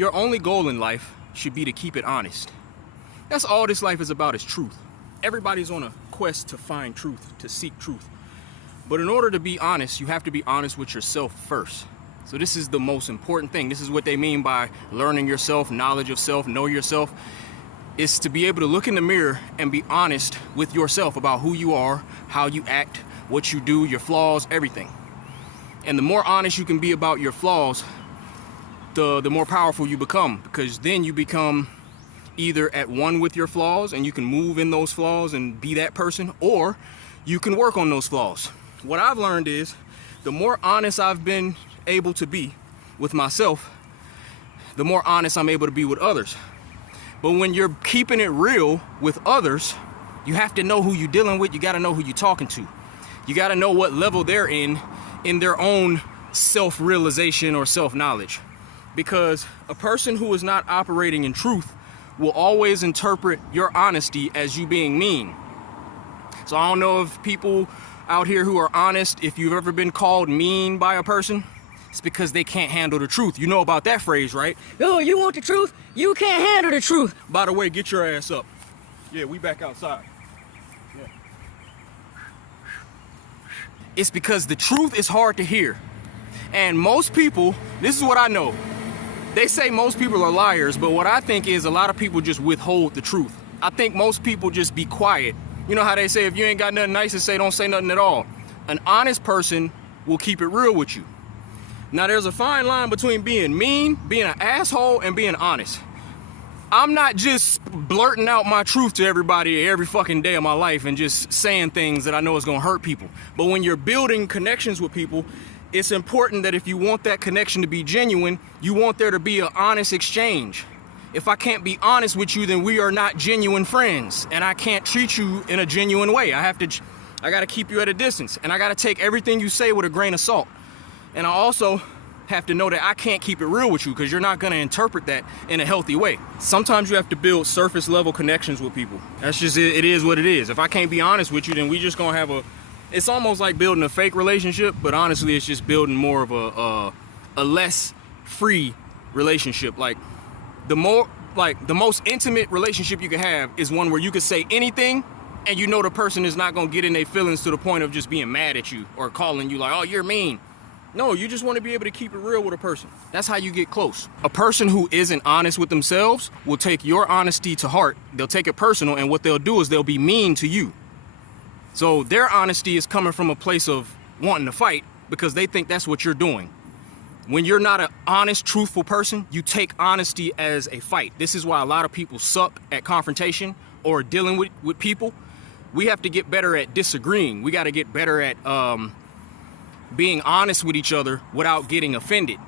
Your only goal in life should be to keep it honest. That's all this life is about, is truth. Everybody's on a quest to find truth, to seek truth. But in order to be honest, you have to be honest with yourself first. So this is the most important thing. This is what they mean by learning yourself, knowledge of self, know yourself. Is to be able to look in the mirror and be honest with yourself about who you are, how you act, what you do, your flaws, everything. And the more honest you can be about your flaws, the more powerful you become, because then you become either at one with your flaws and you can move in those flaws and be that person, or you can work on those flaws. What I've learned is the more honest I've been able to be with myself, the more honest I'm able to be with others. But when you're keeping it real with others, you have to know who you're dealing with. You got to know who you're talking to. You got to know what level they're in their own self-realization or self-knowledge. Because a person who is not operating in truth will always interpret your honesty as you being mean. So I don't know if people out here who are honest, if you've ever been called mean by a person, it's because they can't handle the truth. You know about that phrase, right? Oh, you want the truth? You can't handle the truth. By the way, get your ass up. Yeah, we back outside. Yeah. It's because the truth is hard to hear. And most people, this is what I know. They say most people are liars, but what I think is a lot of people just withhold the truth. I think most people just be quiet. You know how they say if you ain't got nothing nice to say, don't say nothing at all. An honest person will keep it real with you. Now, there's a fine line between being mean, being an asshole, and being honest. I'm not just blurting out my truth to everybody every fucking day of my life and just saying things that I know is gonna hurt people. But when you're building connections with people, it's important that if you want that connection to be genuine, you want there to be an honest exchange. If I can't be honest with you, then we are not genuine friends, and I can't treat you in a genuine way. I gotta keep you at a distance, and I gotta take everything you say with a grain of salt. And I also have to know that I can't keep it real with you because you're not going to interpret that in a healthy way. Sometimes you have to build surface level connections with people. That's just it. It is what it is. If I can't be honest with you, then we just going to have it's almost like building a fake relationship, but honestly, it's just building more of a less free relationship. Like the most intimate relationship you can have is one where you can say anything and you know the person is not going to get in their feelings to the point of just being mad at you or calling you like, oh, you're mean. No, you just want to be able to keep it real with a person. That's how you get close. A person who isn't honest with themselves will take your honesty to heart. They'll take it personal, and what they'll do is they'll be mean to you. So their honesty is coming from a place of wanting to fight because they think that's what you're doing. When you're not an honest, truthful person, you take honesty as a fight. This is why a lot of people suck at confrontation or dealing with people. We have to get better at disagreeing. We got to get better at being honest with each other without getting offended,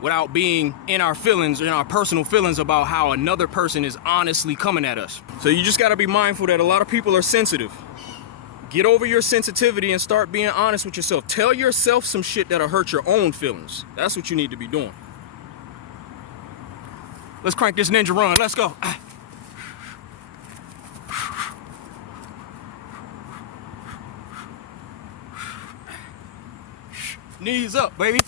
without being in our feelings, in our personal feelings about how another person is honestly coming at us. So you just gotta be mindful that a lot of people are sensitive. Get over your sensitivity and start being honest with yourself. Tell yourself some shit that'll hurt your own feelings. That's what you need to be doing. Let's crank this ninja run, let's go. Knees up, baby.